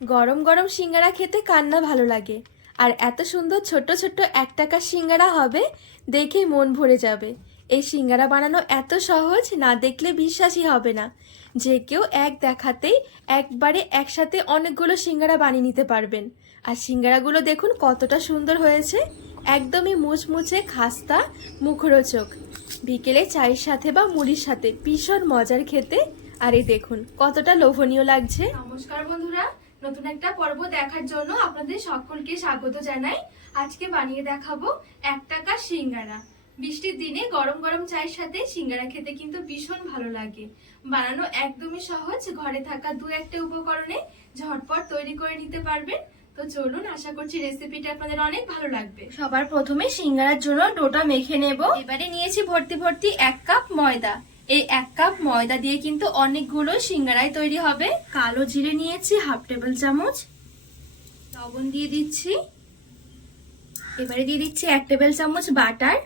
গরম গরম সিঙ্গারা খেতে কান্না ভালো লাগে। আর এত সুন্দর ছোট্ট ছোট্ট এক টাকার সিঙ্গারা হবে, দেখেই মন ভরে যাবে। এই সিঙ্গারা বানানো এত সহজ, না দেখলে বিশ্বাসই হবে না। যে কেউ এক দেখাতেই একবারে একসাথে অনেকগুলো সিঙ্গারা বানিয়ে নিতে পারবেন। আর সিঙ্গারাগুলো দেখুন কতটা সুন্দর হয়েছে। একদমই মুচমুচে খাস্তা, মুখরোচক। বিকেলে চায়ের সাথে বা মুড়ির সাথে ভীষণ মজার খেতে। আর এই দেখুন, কতটা লোভনীয় লাগছে। নমস্কার বন্ধুরা নতুন একটা পর্ব দেখার জন্য আপনাদের সকলকে স্বাগত জানাই। আজকে বানিয়ে দেখাবো এক টাকা সিঙ্গারা। বৃষ্টির দিনে গরম গরম চায়ের সাথে সিঙ্গারা খেতে কিন্তু ভীষণ ভালো লাগে। বানানো একদমই সহজ, ঘরে থাকা দু একটা উপকরণে ঝটপট তৈরি করে নিতে পারবেন। তো চলুন, আশা করছি রেসিপিটা আপনাদের অনেক ভালো লাগবে। সবার প্রথমে সিঙ্গারার জন্য ডোটা মেখে নেব। এবারে নিয়েছি ভর্তি ভর্তি এক কাপ ময়দা। এই এক কাপ ময়দা দিয়ে কিন্তু অনেকগুলো সিঙ্গারাই তৈরি হবে। কালো জিরে নিয়েছি, হাফ টেবিল চামচ। লবণ দিয়ে দিচ্ছি। এবারে দিয়ে দিচ্ছি এক টেবিল চামচ বাটার।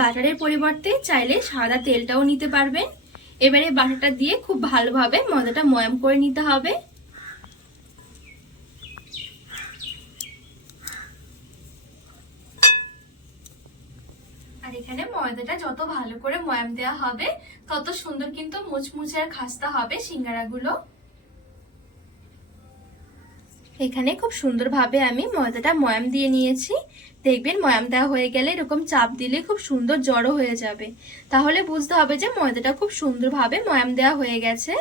বাটারের পরিবর্তে চাইলে সাদা তেলটাও নিতে পারবেন। এবারে বাটারটা দিয়ে খুব ভালোভাবে ময়দাটা ময়াম করে নিতে হবে। আর এখানে ময়দাটা যত ভালো করে ময়াম দেওয়া হবে, তত সুন্দর কিন্তু মুচমুচে আর খাস্তা হবে সিঙ্গারাগুলো। এখানে খুব সুন্দরভাবে আমি ময়দাটা ময়াম দিয়ে নিয়েছি। দেখবেন ময়াম দেওয়া হয়ে গেলে এরকম চাপ দিলে খুব সুন্দর জড়ো হয়ে যাবে। তাহলে বুঝতে হবে যে ময়দাটা খুব সুন্দরভাবে ময়াম দেওয়া হয়ে গেছে।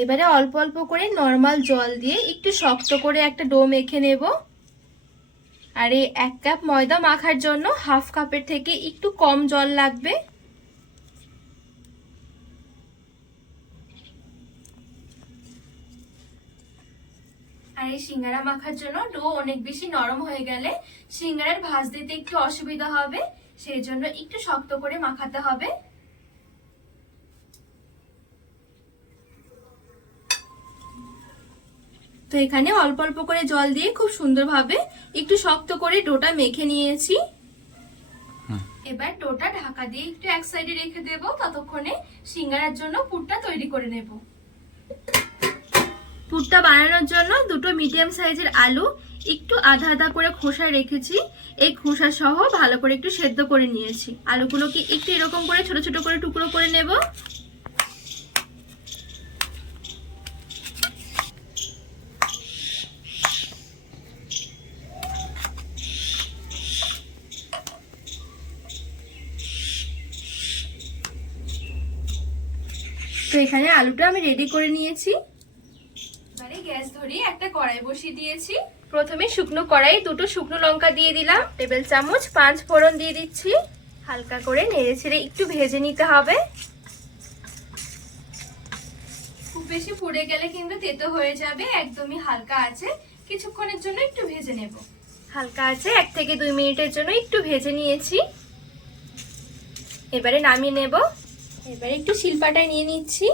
এবারে অল্প অল্প করে নর্মাল জল দিয়ে একটু শক্ত করে একটা ডো মেখে নেব। আর এই এক কাপ ময়দা মাখার জন্য হাফ কাপের থেকে একটু কম জল লাগবে। আর এই সিঙ্গারা মাখার জন্য ডো অনেক বেশি নরম হয়ে গেলে সিঙ্গারার ভাজ দিতে একটু অসুবিধা হবে সেই জন্য একটু শক্ত করে মাখাতে হবে। তো এখানে অল্প অল্প করে জল দিয়ে খুব সুন্দরভাবে একটু শক্ত করে ডোটা মেখে নিয়েছি। এবার ডোটা ঢাকা দিয়ে একটু এক সাইডে রেখে দেব ততক্ষণে সিঙ্গারার জন্য পুরটা তৈরি করে নেব। পুরটা বানানোর জন্য দুটো মিডিয়াম সাইজের আলু একটু আধা আধা করে খোসায় রেখেছি। এই খোসা সহ ভালো করে একটু সেদ্ধ করে নিয়েছি। আলুগুলোকে একটু এরকম করে ছোট ছোট করে টুকরো করে নেব। এখানে আলুটা আমি রেডি করে নিয়েছি। এবারে গ্যাস ধরিয়ে একটা কড়াই বসিয়ে দিয়েছি। প্রথমে শুকনো কড়াই দুটো শুকনো লঙ্কা দিয়ে দিলাম। টেবিল চামচ পাঁচ ফোড়ন দিয়ে দিচ্ছি। হালকা করে নেড়ে ছেড়ে একটু ভেজে নিতে হবে। খুব বেশি পুড়ে গেলে কিন্তু তেতো হয়ে যাবে একদমই হালকা আছে। কিছুক্ষণের জন্য একটু ভেজে নেব। হালকা আছে এক থেকে দুই মিনিটের জন্য একটু ভেজে নিয়েছি। এবারে নামিয়ে নেব। এবারে একটু শিলপাটায় নিয়ে নিচ্ছি।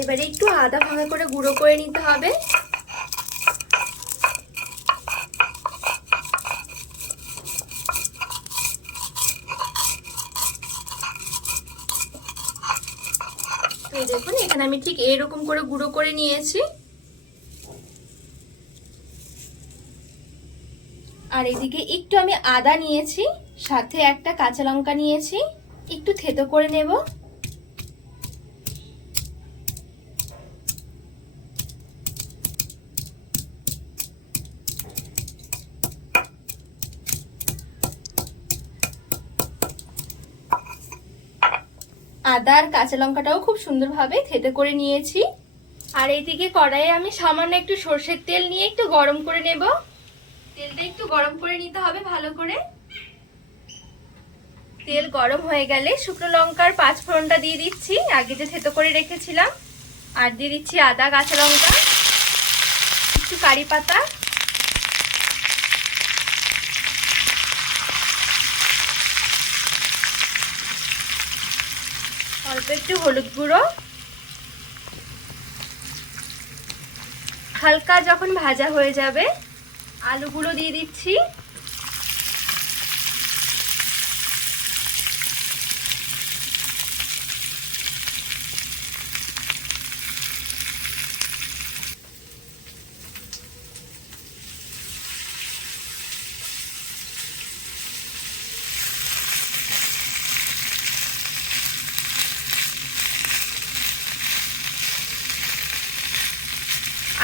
এবারে একটু আদা ভাঙা করে গুঁড়ো করে নিতে হবে। দেখুন, এখানে আমি ঠিক এরকম করে গুঁড়ো করে নিয়েছি। আর এদিকে একটু আমি আদা নিয়েছি, সাথে একটা কাঁচা লঙ্কা নিয়েছি। একটু থেতো করে নেব। আদা আর কাঁচা লঙ্কাটাও খুব সুন্দরভাবে থেতে করে নিয়েছি। আর এইদিকে কড়াইয়ে আমি সামান্য একটু সর্ষের তেল নিয়ে একটু গরম করে নেব। তেলটা একটু গরম করে নিতে হবে ভালো করে। তেল গরম হয়ে গেলে শুকনো লঙ্কার পাঁচ ফোড়নটা দিয়ে দিচ্ছি। আগে যে থেতো করে রেখেছিলাম, আর দিয়ে দিচ্ছি আদা, কাঁচা লঙ্কা, একটু কারি পাতা। অল্প একটু হলুদ গুঁড়ো। হালকা যখন ভাজা হয়ে যাবে, আলুগুলো দিয়ে দিচ্ছি।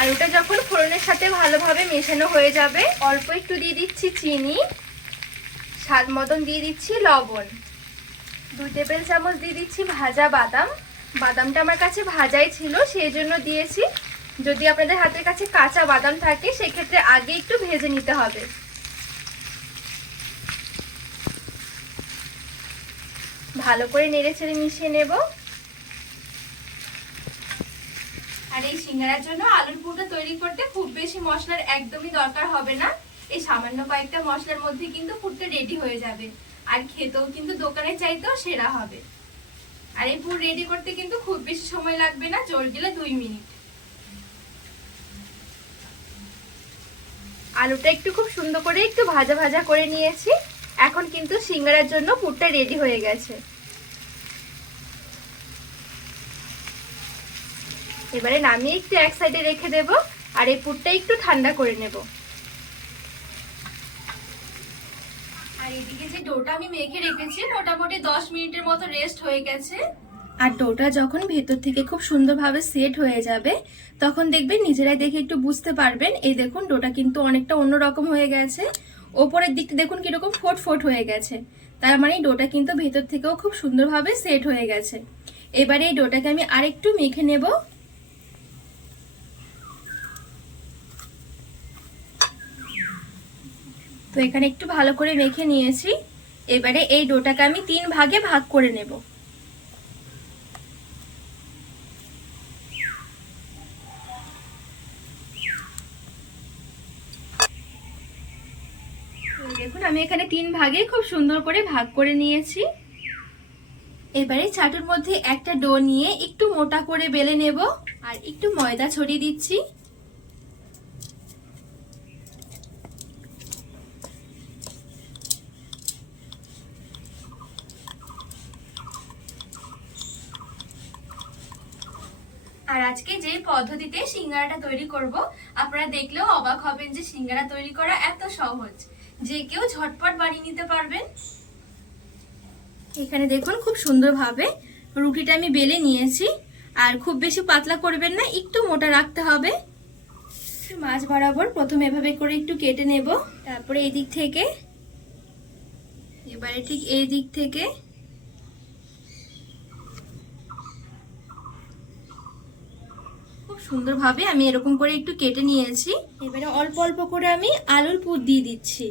আলুটা যখন ফোড়নের সাথে ভালোভাবে মেশানো হয়ে যাবে, অল্প একটু দিয়ে দিচ্ছি চিনি, স্বাদ মতন দিয়ে দিচ্ছি লবণ। দুই টেবিল চামচ দিয়ে দিচ্ছি ভাজা বাদাম। বাদামটা আমার কাছে ভাজাই ছিল, সেই জন্য দিয়েছি। যদি আপনাদের হাতের কাছে কাঁচা বাদাম থাকে, সেক্ষেত্রে আগে একটু ভেজে নিতে হবে। ভালো করে নেড়ে ছেড়ে মিশিয়ে নেব। আর এই সিঙ্গারার জন্য আলুর পুরটা তৈরি করতে খুব বেশি মশলার একদমই দরকার হবে না। এই সামান্য কয়েকটা মশলার মধ্যে কিন্তু পুরটা রেডি হয়ে যাবে। আর খেতেও কিন্তু দোকানে চাইতেও সেরা হবে। আর এই পুর রেডি করতে কিন্তু খুব বেশি সময় লাগবে না জোর গেলে দুই মিনিট। আলুটা একটু খুব সুন্দর করে একটু ভাজা ভাজা করে নিয়েছি। এখন কিন্তু সিঙ্গারার জন্য পুরটা রেডি হয়ে গেছে। এবারে নামিয়ে একটু এক সাইডে রেখে দেব, আর এই পুরটা একটু ঠান্ডা করে নেব। আর এদিকে যে ডোটা আমি মেখে রেখেছি, মোটামুটি দশ মিনিটের মতো রেস্ট হয়ে গেছে। আর ডোটা যখন ভেতর থেকে খুব সুন্দরভাবে সেট হয়ে যাবে, তখন দেখবেন নিজেরাই দেখে একটু বুঝতে পারবেন, এই দেখুন ডোটা কিন্তু অনেকটা অন্যরকম হয়ে গেছে। ওপরের দিকটা দেখুন কীরকম ফোট ফোট হয়ে গেছে। তার মানে ডোটা কিন্তু ভেতর থেকেও খুব সুন্দরভাবে সেট হয়ে গেছে। এবারে এই ডোটাকে আমি আরেকটু মেখে নেব। তো এখানে একটু ভালো করে মেখে নিয়েছি। এবারে এই ডোটাকে আমি তিন ভাগে ভাগ করে নেব। দেখুন, আমি এখানে তিন ভাগে খুব সুন্দর করে ভাগ করে নিয়েছি। এবারে চাটুর মধ্যে একটা ডো নিয়ে একটু মোটা করে বেলে নেব। আর একটু ময়দা ছড়িয়ে দিচ্ছি। আর আজকে যে পদ্ধতিতে সিঙ্গারাটা তৈরি করব, আপনারা দেখলেও অবাক হবেন যে সিঙ্গারা তৈরি করা এত সহজ। যে কেউ ঝটপট বানিয়ে নিতে পারবেন। এখানে দেখুন খুব সুন্দরভাবে রুটিটা আমি বেলে নিয়েছি। আর খুব বেশি পাতলা করবেন না, একটু মোটা রাখতে হবে। মাছ বরাবর প্রথমে এভাবে করে একটু কেটে নেব। তারপরে এই দিক থেকে, এবারে ঠিক এই দিক থেকে সুন্দরভাবে আমি এরকম করে একটু কেটে নিয়েছি। এবারে অল্প অল্প করে আমি আলুর পুর দিয়ে দিচ্ছি।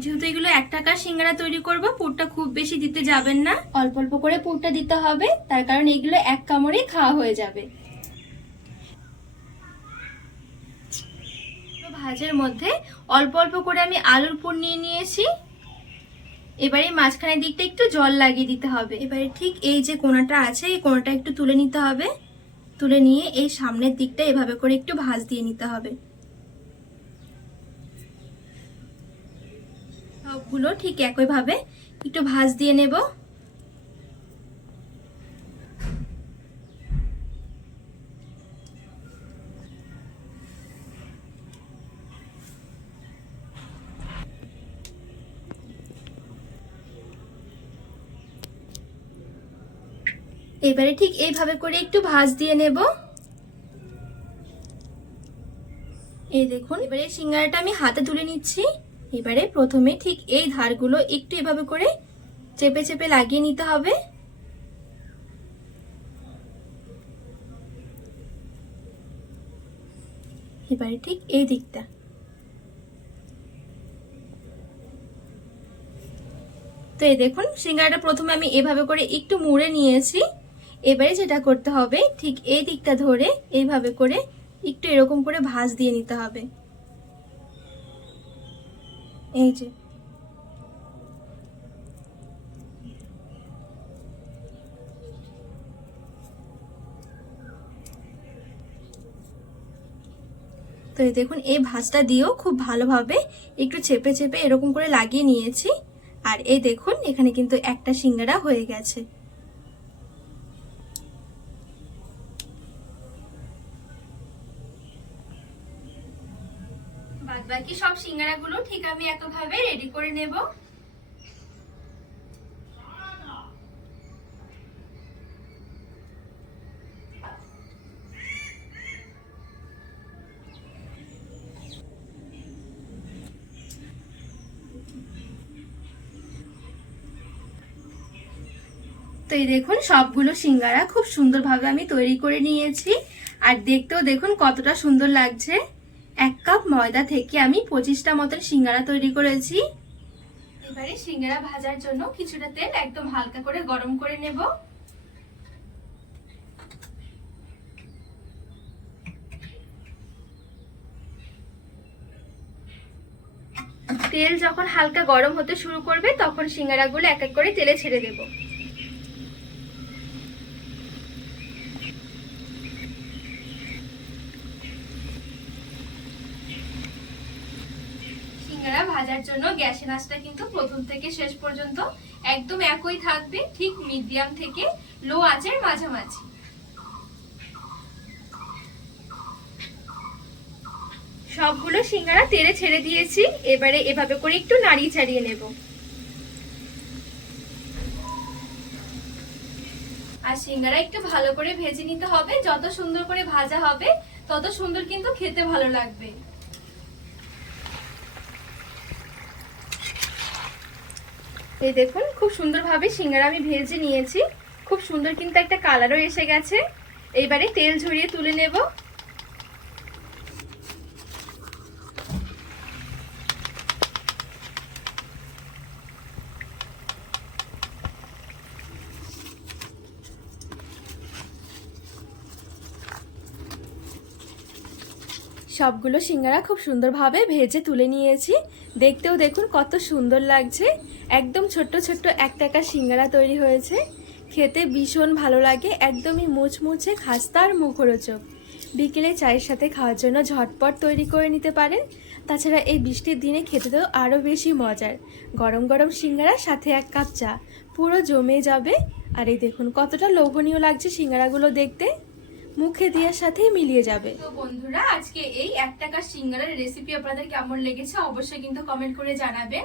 যেহেতু এগুলো এক টাকার সিঙ্গারা তৈরি করব, পুরটা খুব বেশি দিতে যাবেন না। অল্প অল্প করে পুরটা দিতে হবে, তার কারণ এগুলো এক কামড়ে খাওয়া হয়ে যাবে। ভাজের মধ্যে অল্প অল্প করে আমি আলুর পুর নিয়ে নিয়েছি। এবারে মাঝখানের দিকটা একটু জল লাগিয়ে দিতে হবে। এবারে ঠিক এই যে কোনাটা আছে, এই কোনাটা একটু তুলে নিতে হবে। তুলে নিয়ে এই সামনের দিকটা এভাবে করে একটু ভাজ দিয়ে নিতে হবে। সবগুলো ঠিক একইভাবে একটু ভাজ দিয়ে নেব। এবারে ঠিক এইভাবে করে একটু ভাজ দিয়ে নেব। এই দেখুন, এবারে সিঙ্গারাটা আমি হাতে তুলে নিচ্ছি। এবারে প্রথমে ঠিক এই ধারগুলো একটু এভাবে করে চেপে চেপে লাগিয়ে নিতে হবে। এবারে ঠিক এই দিকটা। তো এই দেখুন, সিঙ্গারাটা প্রথমে আমি এভাবে করে একটু মুড়ে নিয়েছি। এবারে যেটা করতে হবে, ঠিক এই দিকটা ধরে এইভাবে করে একটু এরকম করে ভাঁজ দিয়ে নিতে হবে। এই যে। তো এই দেখুন, এই ভাঁজটা দিয়েও খুব ভালোভাবে একটু চেপে চেপে এরকম করে লাগিয়ে নিয়েছি। আর এই দেখুন, এখানে কিন্তু একটা সিঙ্গারা হয়ে গেছে। কি সব সিঙ্গারাগুলো ঠিক আমি একভাবে রেডি করে নেব? তো এই দেখুন, সবগুলো সিঙ্গারা খুব সুন্দরভাবে আমি তৈরি করে নিয়েছি। আর দেখতেও দেখুন কতটা সুন্দর লাগছে। এক কাপ ময়দা থেকে আমি পঁচিশটা মতন সিঙ্গারা তৈরি করেছি। এবারে সিঙ্গারা ভাজার জন্য কিছুটা তেল একদম হালকা করে গরম করে নেব। তেল যখন হালকা গরম হতে শুরু করবে, তখন সিঙ্গারাগুলো এক এক করে তেলে ছেড়ে দেব। সিঙ্গারা ভাজার জন্য গ্যাসের আঁচটা কিন্তু প্রথম থেকে শেষ পর্যন্ত একদম একই থাকবে, ঠিক মিডিয়াম থেকে লো আঁচের মাঝামাঝি। সবগুলো সিঙ্গারা তেলে ছেড়ে দিয়েছি, এবারে এভাবে করে একটু নাড়িয়ে ছাড়িয়ে নেব। আর সিঙ্গারা একটু ভালো করে ভেজে নিতে হবে, যত সুন্দর করে ভাজা হবে, তত সুন্দর কিন্তু খেতে ভালো লাগবে। এই দেখুন, খুব সুন্দরভাবে সিঙ্গারা আমি ভেজে নিয়েছি। খুব সুন্দর কিন্তু একটা কালারও এসে গেছে। এইবারে তেল ঝরিয়ে তুলে নেব। সবগুলো সিঙ্গারা খুব সুন্দরভাবে ভেজে তুলে নিয়েছি। দেখতেও দেখুন কত সুন্দর লাগছে। একদম ছোট্ট ছোট্ট এক টাকা সিঙ্গারা তৈরি হয়েছে। খেতে ভীষণ ভালো লাগে, একদমই মুচমুচে খাস্তা আর মুখরোচক। বিকেলে চায়ের সাথে খাওয়ার জন্য ঝটপট তৈরি করে নিতে পারেন। তাছাড়া এই বৃষ্টির দিনে খেতে তো আরও বেশি মজার। গরম গরম সিঙ্গারা, সাথে এক কাপ চা। পুরো জমে যাবে। আর এই দেখুন, কতটা লোভনীয় লাগছে সিঙ্গারাগুলো দেখতে। মুখে দেওয়ার সাথেই মিলিয়ে যাবে। তো বন্ধুরা, আজকে এই এক টাকার সিঙ্গারার রেসিপি আপনাদের কেমন লেগেছে অবশ্যই কিন্তু কমেন্ট করে জানাবেন।